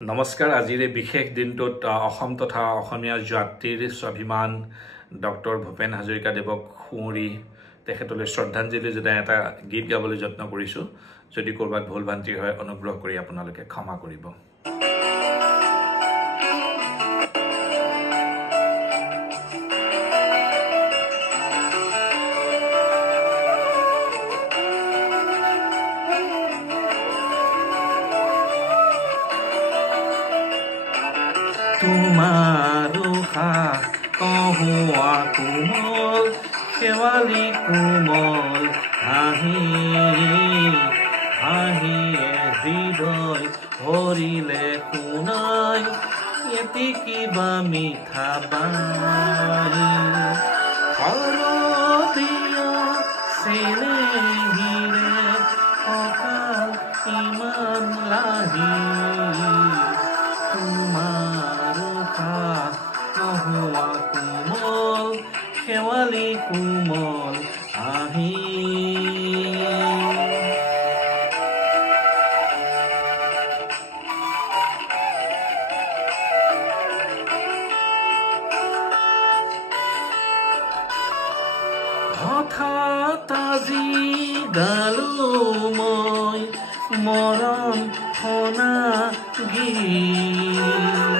নমস্কাৰ আজিৰ এই বিশেষ দিনটোত অসম তথা অসমীয়া জাতিৰ স্বাভিমান ডক্টৰ ভূপেন হাজৰিকা দেৱক সুঁৱৰি তেখেতলৈ শ্ৰদ্ধাঞ্জলি জনাই এটা গীত গাবলৈ যত্ন কৰিছো যদি কৰবাত ভুল ভ্ৰান্তি হয় অনুগ্ৰহ কৰি আপোনালোকে ক্ষমা কৰিব तुम्हारो कहुआ कोमल शेवाली कोमल हाहि हाहि हृदय भरिले শুনাই এটি কিবা মিঠা বাণী হৰদিয়া চেনেহিৰে সকাল ইমান লাহি কহুৱা কোমল শেৱালি কোমল আহি হঠাৎ আজি গালো মই মৰম শুনা গীত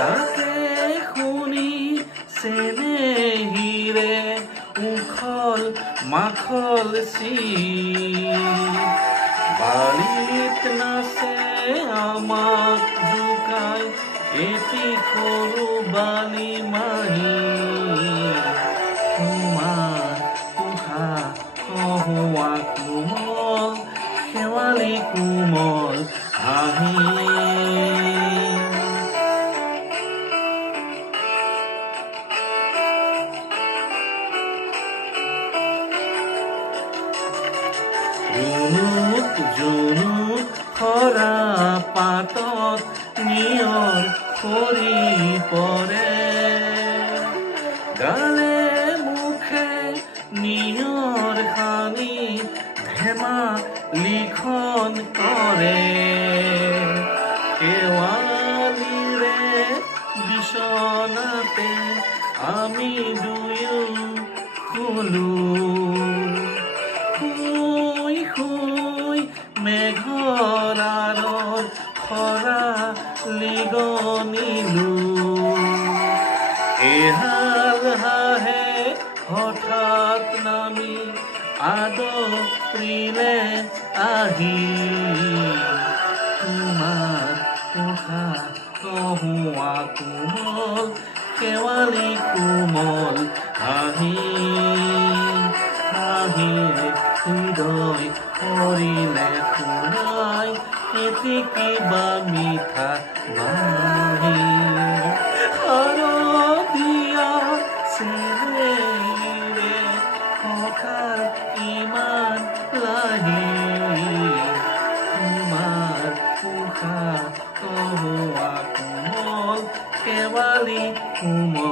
তাকে শুনি চেনেহিৰে উখল মাখল বালিত নাচে আমাক জোকাই এটি সৰু বালি মাহি তোমাৰ পোহা কহুৱা কোমল শেৱালি কোমল আহি জুনুক খৰা পাতত নিয়ৰ সৰি পৰে গালে মুখে নিয়ৰ সানি ধেমালিখন কৰে শেৱালিৰে বিচনাতে আমি দুয়ো শুলো মেঘৰ আৰত খৰা লিগনিলো এহাল হাঁহে হঠাৎ নামি আদৰিলে আহি তোমাৰ পোহা কহুৱা কোমল শেৱালি কোমল আহি হাঁহিৰে হৃদয় ভৰিলে শুনাই এটি কিবা মিঠা বাণী হৰদিয়া চেনেহিৰে সকাল ইমান লাহি তোমাৰ পোহা কহুৱা কোমল শেৱালি কোমল